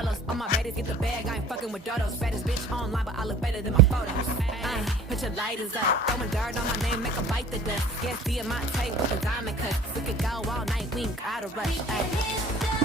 Lolos. All my baddies get the bag, I ain't fucking with dodos. Fattest bitch online, but I look better than my photos. Put your lighters up, throwing dirt on my name, make a bite the dust. Yes, D in my tape with a diamond cut. We could go all night, we ain't gotta rush.